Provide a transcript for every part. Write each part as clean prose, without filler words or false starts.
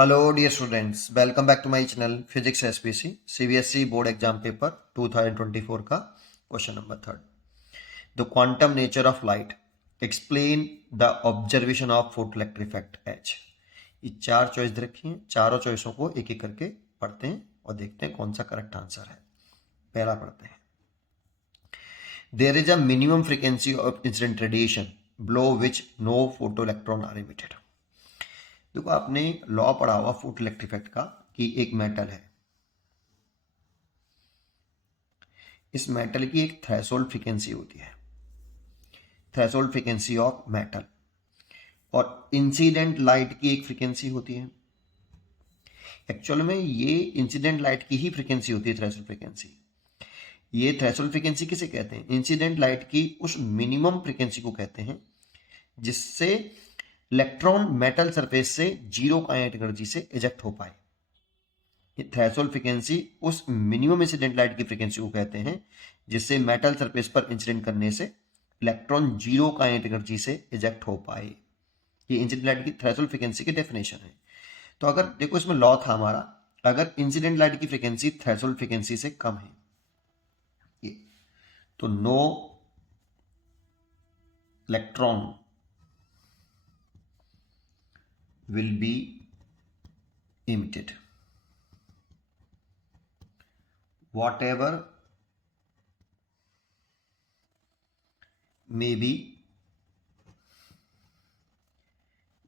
Hello dear students, welcome back to my channel Physics SPC CBSE board exam paper 2024 का question number 3. The quantum nature of light, explain the observation of photoelectric effect H. ये चार choice दे रखी हैं, चारों चॉइसों को एक एक करके पढ़ते हैं और देखते हैं कौन सा करेक्ट आंसर है. पहला पढ़ते हैं. There is a minimum frequency of incident radiation below which no photoelectron are emitted. देखो आपने लॉ पढ़ा हुआ फोटो इलेक्ट्रिक इफेक्ट का कि एक मेटल है, इस मेटल की एक थ्रेशोल्ड फ्रीक्वेंसी होती है, थ्रेशोल्ड फ्रीक्वेंसी ऑफ मेटल, और इंसिडेंट लाइट की एक फ्रीक्वेंसी होती है. एक्चुअल में ये इंसिडेंट लाइट की ही फ्रीक्वेंसी होती है थ्रेशोल्ड फ्रीक्वेंसी. ये थ्रेशोल्ड फ्रीक्वेंसी किसे कहते हैं? इंसिडेंट लाइट की उस मिनिमम फ्रीक्वेंसी को कहते हैं जिससे इलेक्ट्रॉन मेटल सरफेस से जीरो काइनेटिक एनर्जी से इजेक्ट हो पाए. थ्रेशोल्ड फ्रीक्वेंसी उस मिनिमम इंसिडेंट लाइट की फ्रीक्वेंसी को कहते हैं जिससे मेटल सरफेस पर इंसिडेंट करने से इलेक्ट्रॉन जीरो काइनेटिक एनर्जी से इजेक्ट हो पाए. ये इंसिडेंट लाइट की थ्रेशोल्ड फ्रीक्वेंसी की डेफिनेशन है. तो अगर देखो इसमें लॉ था हमारा, अगर इंसिडेंट लाइट की फ्रीक्वेंसी थ्रेशोल्ड फ्रीक्वेंसी से कम है ये, तो no electron will be emitted. Whatever may be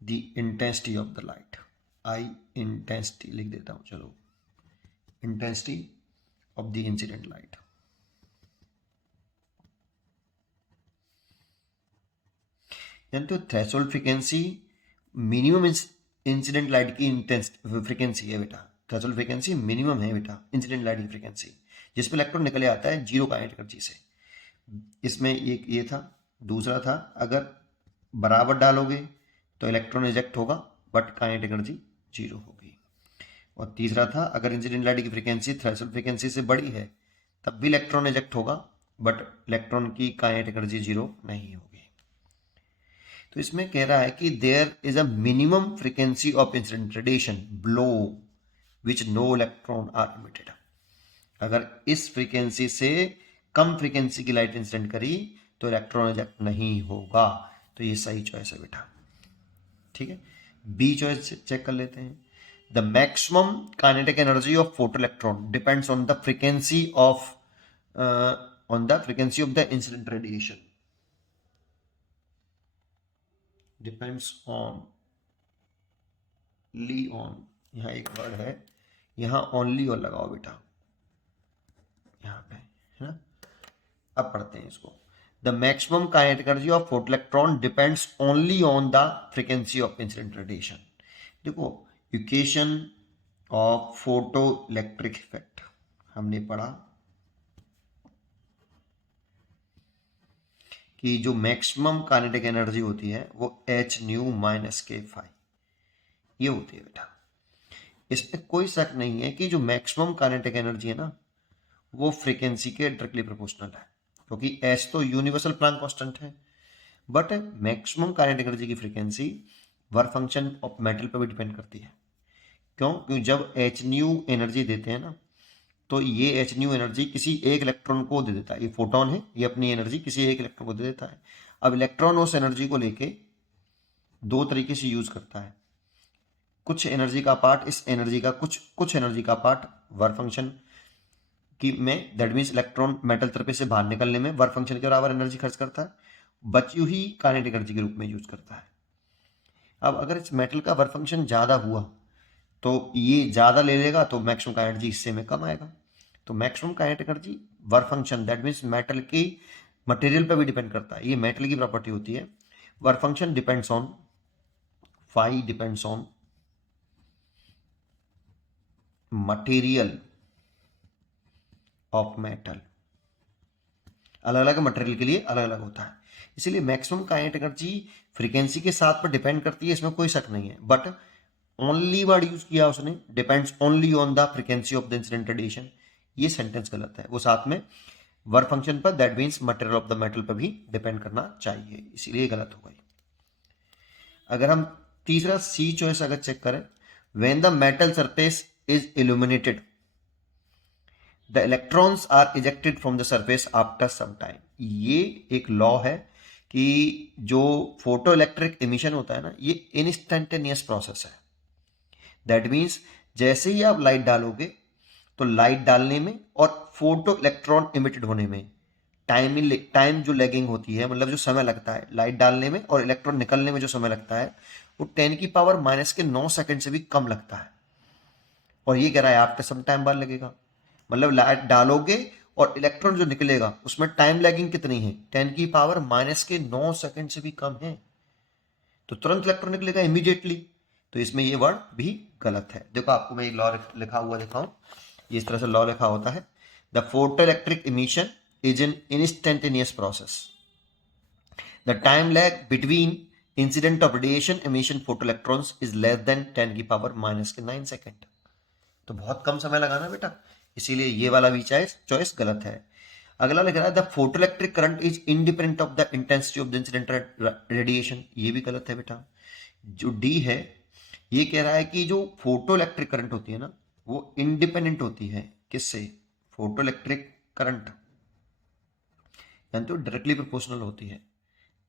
the intensity of the light. I intensity लिख देता हूं, चलो, intensity of the incident light. जानते हो threshold frequency minimum incident light की इंटेंस फ्रीक्वेंसी है बेटा. थ्रेशोल्ड फ्रीक्वेंसी मिनिमम है बेटा इंसिडेंट लाइट की फ्रीक्वेंसी, जिसमें इलेक्ट्रॉन निकले आता है जीरो काइनेटिक एनर्जी से. इसमें एक ये था. दूसरा था अगर बराबर डालोगे तो इलेक्ट्रॉन इजेक्ट होगा बट काइनेटिक एनर्जी जीरो होगी. और तीसरा था अगर इंसिडेंट लाइट की फ्रीक्वेंसी थ्रेशोल्ड फ्रीक्वेंसी से बड़ी है तब भी इलेक्ट्रॉन इजेक्ट होगा बट इलेक्ट्रॉन की काइनेटिक एनर्जी जीरो नहीं होगी. तो इसमें कह रहा है कि there is a minimum frequency of incident radiation below which no electron are emitted. अगर इस फ्रीक्वेंसी से कम फ्रीक्वेंसी की लाइट इंसिडेंट करी तो इलेक्ट्रॉन इजेक्ट नहीं होगा. तो ये सही चॉइस है बेटा. ठीक है, बी चॉइस चेक कर लेते हैं. The maximum kinetic energy of photo electron depends on the frequency of the incident radiation. Depends only on, यहाँ एक वर्ड है, यहाँ ओनली और लगाओ बेटा यहाँ पे, है ना. अब पढ़ते हैं इसको. The maximum kinetic energy of photo electron depends only on the frequency of incident radiation. देखो equation of photo electric effect हमने पढ़ा कि जो मैक्सिमम काइनेटिक एनर्जी होती है वो एच न्यू माइनस के फाई ये होती है बेटा. इसमें कोई शक नहीं है कि जो मैक्सिमम काइनेटिक एनर्जी है ना वो फ्रीक्वेंसी के डायरेक्टली प्रोपोर्शनल है, क्योंकि एच तो यूनिवर्सल प्लैंक कांस्टेंट है. बट मैक्सिमम काइनेटिक एनर्जी की frequency work function of metal पर भी डिपेंड करती है. क्यों? क्योंकि जब एच न्यू एनर्जी देते हैं ना तो ये एच न्यू एनर्जी किसी एक इलेक्ट्रॉन को दे देता है. ये फोटोन है, ये अपनी एनर्जी किसी एक इलेक्ट्रॉन को दे देता है. अब इलेक्ट्रॉन उस एनर्जी को लेके दो तरीके से यूज करता है. कुछ एनर्जी का पार्ट इस एनर्जी का कुछ एनर्जी का पार्ट वर्क फंक्शन की में, that means electron metal surface से बाहर निकलने में वर्क फंक्शन के बराबर एनर्जी खर्च करता है, बची हुई काइनेटिक एनर्जी के रूप में यूज करता है. अब अगर इस मेटल का वर्क फंक्शन ज्यादा हुआ तो ये ज्यादा ले लेगा तो मैक्सिमम का एनर्जी हिस्से में कम आएगा. तो maximum kinetic energy work function that means metal की मटेरियल पर भी डिपेंड करता है. ये मेटल की प्रॉपर्टी होती है. Work function depends on phi depends on material of metal. अलग अलग मटेरियल के लिए अलग अलग होता है. इसलिए मैक्सिमम काइनेटिक एनर्जी फ्रीक्वेंसी के साथ पर डिपेंड करती है, इसमें कोई शक नहीं है. बट ओनली वर्ड यूज किया उसने, depends only on the frequency of the incident radiation. ये सेंटेंस गलत है. वो साथ में वर्क फंक्शन पर that means material of the metal पर भी डिपेंड करना चाहिए, इसीलिए गलत हो गई. अगर हम तीसरा सी चॉइस अगर चेक करें when the metal surface is illuminated the electrons are ejected from the surface after some time. ये एक लॉ है कि जो फोटो इलेक्ट्रिक एमिशन होता है ना, ये इंस्टेंटेनियस प्रोसेस है। दैट मीन्स जैसे ही आप लाइट डालोगे तो लाइट डालने में और फोटो इलेक्ट्रॉन इमिटेड होने में टाइम जो लैगिंग होती है, मतलब जो समय लगता है लाइट डालने में और इलेक्ट्रॉन निकलने में जो समय लगता है, वो 10⁻⁻9 सेकंड से भी कम लगता है। और ये कह रहा है आफ्टर सम टाइम बाद लगेगा, मतलब लाइट डालोगे और इलेक्ट्रॉन जो निकलेगा उसमें टाइम लैगिंग कितनी है, 10⁻⁻9 सेकंड से भी कम है। तो तुरंत इलेक्ट्रॉन निकलेगा इमीडिएटली। तो इसमें ये वर्ड भी गलत है। देखो आपको मैं एक लॉ लिखा हुआ दिखाऊं, ये इस तरह से लॉ लिखा होता है, the photo electric emission is an instantaneous process, the time lag between incident of radiation emission photo electrons is less than 10⁻⁻9 second. तो बहुत कम समय लगाना बेटा, इसीलिए ये वाला भी चॉइस गलत है। अगला लिख रहा है the photo electric current is independent of the intensity of the incident radiation. ये भी गलत है बेटा। जो डी है ये कह रहा है कि जो फोटो इलेक्ट्रिक करंट होती है ना, वो इंडिपेंडेंट होती है किससे, फोटो इलेक्ट्रिक करंट यानी तो डायरेक्टली प्रोपोर्शनल होती है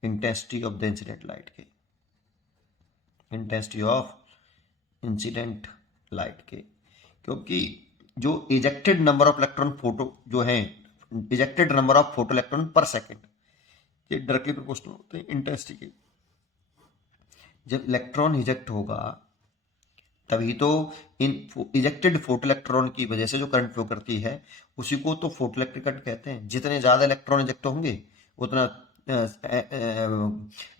intensity of the incident light के, इंटेंसिटी ऑफ इंसिडेंट लाइट के। क्योंकि जो ejected number of electron photo जो है, ejected number of photo electron पर सेकेंड, ये डायरेक्टली प्रोपोर्शनल होते हैं इंटेंसिटी के। जब इलेक्ट्रॉन इजेक्ट होगा तभी तो इन इजेक्टेड फोटो इलेक्ट्रॉन की वजह से जो करंट फ्लो करती है उसी को तो फोटो इलेक्ट्रिक करंट कहते हैं। जितने ज्यादा इलेक्ट्रॉन इजेक्ट होंगे उतना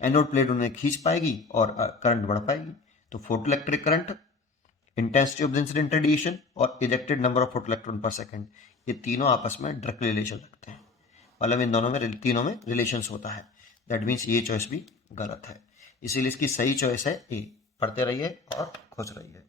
एनोड प्लेट उन्हें खींच पाएगी और करंट बढ़ पाएगी। तो photo electric current, intensity of the incident radiation और ejected number of photo electron per second, ये तीनों आपस में डायरेक्ट रिलेशन रखते हैं, मतलब इन दोनों में तीनों में रिलेशंस होता है। दैट मीन्स ये चॉइस भी गलत है, इसीलिए इसकी सही चॉइस है ए। पढ़ते रहिए और खुश रहिए।